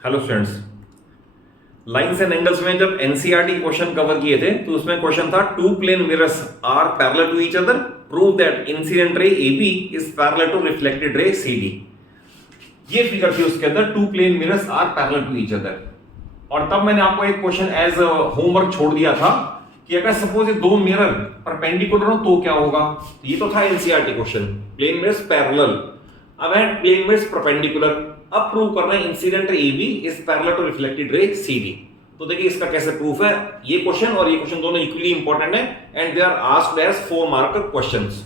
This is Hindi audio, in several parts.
Hello students. Lines and angles में जब एनसीईआरटी क्वेश्चन कवर किए थे तो उसमें क्वेश्चन था two plane mirrors are parallel to each other, prove that incident ray AB is parallel to reflected ray CD. ये फिगर थी उसके अंदर, two plane mirrors are parallel to each other. और तब मैंने आपको एक क्वेश्चन एज होमवर्क छोड़ दिया था कि अगर सपोज ये दो मिरर परपेंडिकुलर हो तो क्या होगा। ये तो था NCERT question, plane mirrors parallel. अब है प्लेन मिरर्स परपेंडिकुलर। अब प्रूव करना है incident ray AB is parallel to reflected ray CD. तो देखिए इसका कैसे प्रूफ है। ये क्वेश्चन और ये क्वेश्चन दोनों इक्वली इंपॉर्टेंट है and they are asked as 4 mark questions.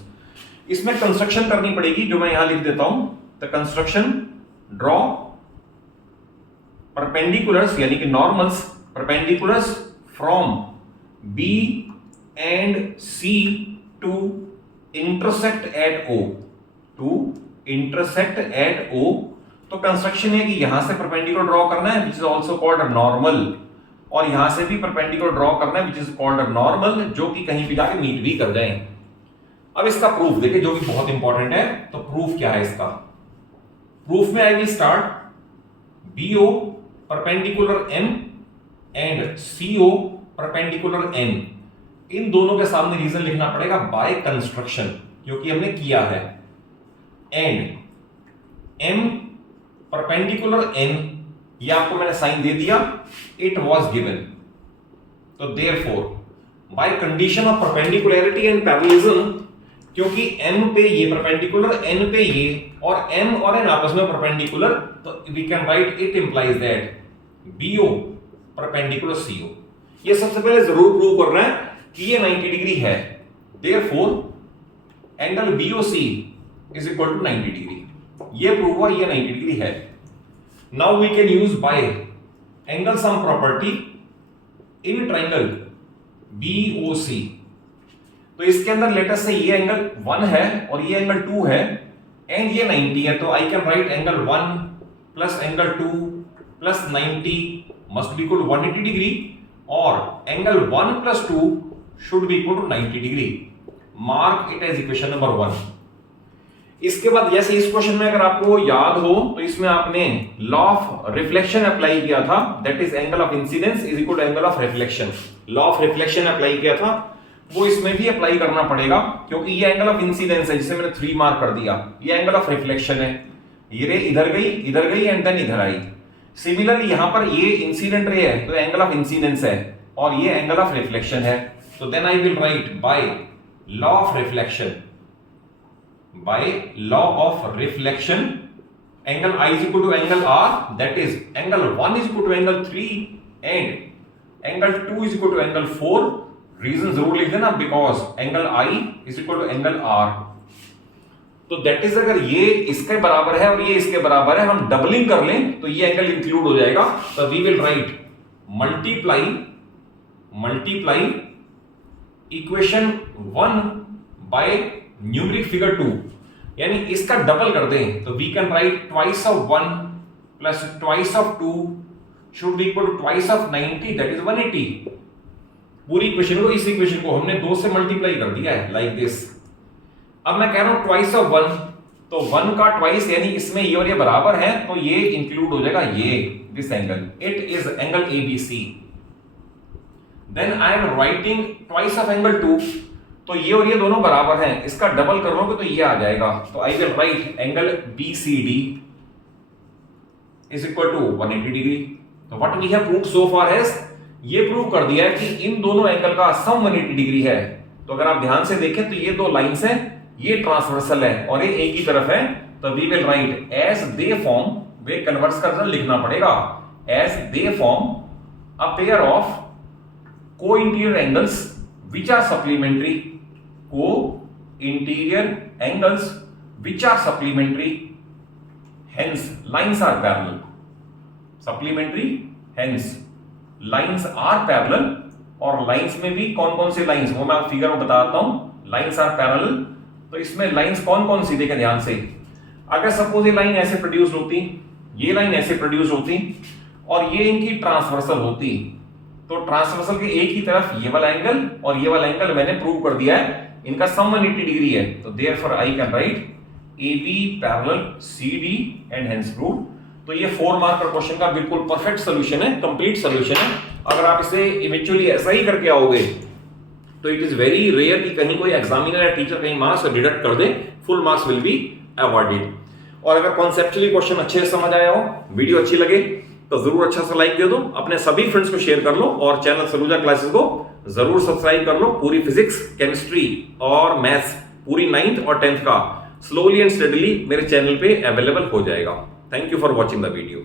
इसमें कंस्ट्रक्शन करनी पड़ेगी जो मैं यहां लिख देता हूं। द कंस्ट्रक्शन ड्रॉ परपेंडिकुलर्स यानी कि normals perpendiculars from B and C to intersect at O, to intersect at O. तो कंस्ट्रक्शन है कि यहां से परपेंडिकुलर ड्रॉ करना है which is also called normal, और यहां से भी परपेंडिकुलर ड्रॉ करना है विच इज कॉल्ड नॉर्मल, जो कि कहीं भी जाके मीट भी कर जाए। अब इसका प्रूफ देखिए जो कि बहुत इंपॉर्टेंट है। तो प्रूफ क्या है इसका। प्रूफ में I will start BO perpendicular M and CO perpendicular N. इन दोनों के सामने रीजन लिखना पड़ेगा बाय कंस्ट्रक्शन, क्योंकि हमने किया है। एंड एम परपेंडिकुलर एन, ये आपको मैंने साइन दे दिया, इट वाज गिवन। तो therefore by condition of perpendicularity and parallelism, क्योंकि m पे ये परपेंडिकुलर, n पे ये, और m और n आपस में परपेंडिकुलर, तो we can write it implies that BO perpendicular CO। ये सबसे पहले जरूर प्रूव करना है कि ये 90 डिग्री है। Therefore angle BOC is equal to 90 degree. ये प्रूव हुआ ये 90 डिग्री है। Now we can use by angle sum property in triangle BOC। तो इसके अंदर लेटर से ये एंगल 1 है और ये एंगल 2 है एंड ये 90 है, तो I can write angle 1 plus angle 2 plus 90 must be equal to 180 degree, और angle 1 plus 2 should be equal to 90 degree. Mark it as equation number 1। इसके बाद जैसे इस क्वेश्चन में अगर आपको याद हो तो इसमें आपने लॉ ऑफ रिफ्लेक्शन अप्लाई किया था, that is angle of incidence is equal to angle of reflection. Law of reflection apply किया था, वो इसमें भी अप्लाई करना पड़ेगा, क्योंकि ये एंगल ऑफ इंसिडेंस है जिसे मैंने 3 मार्क कर दिया। ये एंगल ऑफ रिफ्लेक्शन है, ये रे इधर गई एंड देन इधर आई। सिमिलरली यहां पर ये इंसिडेंट रे है तो एंगल ऑफ इंसिडेंस है और ये एंगल ऑफ रिफ्लेक्शन है। तो then I will write by law of reflection, by law of reflection angle I is equal to angle R, that is angle 1 is equal to angle 3 and angle 2 is equal to angle 4। Reason जरूर लिख देना, because angle I is equal to angle R। तो दैट इज अगर ये इसके बराबर है और ये इसके बराबर है, हम डबलिंग कर लें तो ये एंगल इंक्लूड हो जाएगा। तो we will write multiply equation 1 by numeric figure 2, यानी इसका डबल कर दें तो we can write twice of 1 plus twice of 2 should be equal to twice of 90, that is 180। पूरी इक्वेशन को, इस इक्वेशन को हमने 2 से मल्टीप्लाई कर दिया है लाइक दिस। अब मैं कह रहा हूं ट्वाइस ऑफ 1, तो 1 का ट्वाइस यानी इसमें ये और ये बराबर है, तो ये इंक्लूड हो जाएगा ये this angle, it is angle ABC। Then I am writing twice of angle 2, तो ये और ये दोनों बराबर हैं, इसका डबल कर लोगे तो ये आ जाएगा। तो I will write angle BCD is equal to 180 degree. तो what we have proved so far has, ये प्रूव कर दिया है कि इन दोनों एंगल का सम 180 डिग्री है। तो अगर आप ध्यान से देखें तो ये दो लाइंस हैं, ये ट्रांसवर्सल है और ये एक ही तरफ है। तो we will write as they form, वे कन्वर्स कर लिखना पड़ेगा, as they form a pair of co interior angles which are supplementary, co interior angles which are supplementary, hence lines are parallel. Supplementary hence lines are parallel, और लाइंस में भी कौन कौन सी लाइंस वो मैं फिगर में बताता हूं। लाइंस आर पैरेलल, तो इसमें लाइंस कौन कौन सी देखें ध्यान से। अगर सपोज ये लाइन ऐसे प्रोड्यूस होती, ये लाइन ऐसे प्रोड्यूस होती और ये इनकी ट्रांसवर्सल होती, तो ट्रांसवर्सल के एक ही तरफ ये वाला एंगल और ये वाला एंगल मैंने प्रूव कर दिया है, इनका सम 180 डिग्री है। तो therefore I can right AB parallel CD and hence prove. तो ये 4 मार्क का क्वेश्चन का बिल्कुल परफेक्ट सोल्यूशन है, कंप्लीट सोल्यूशन है। अगर आप इसे इवेंचुअली ऐसा ही करके आओगे तो इट इज वेरी रेयर कि कहीं कोई एग्जामिनर या टीचर कहीं मार्क्स डिडक्ट कर दे, full marks will be awarded. और अगर कॉन्सेप्चुअली क्वेश्चन अच्छे से समझ आया हो, वीडियो अच्छी लगे तो जरूर अच्छा सा लाइक दे दो, अपने सभी फ्रेंड्स को शेयर कर लो और चैनल सलूजा क्लासेस को जरूर सब्सक्राइब कर लो। पूरी फिजिक्स, केमिस्ट्री और मैथ्स पूरी 9th और 10th का स्लोली एंड स्टडीली मेरे चैनल पे अवेलेबल हो जाएगा। Thank you for watching the video.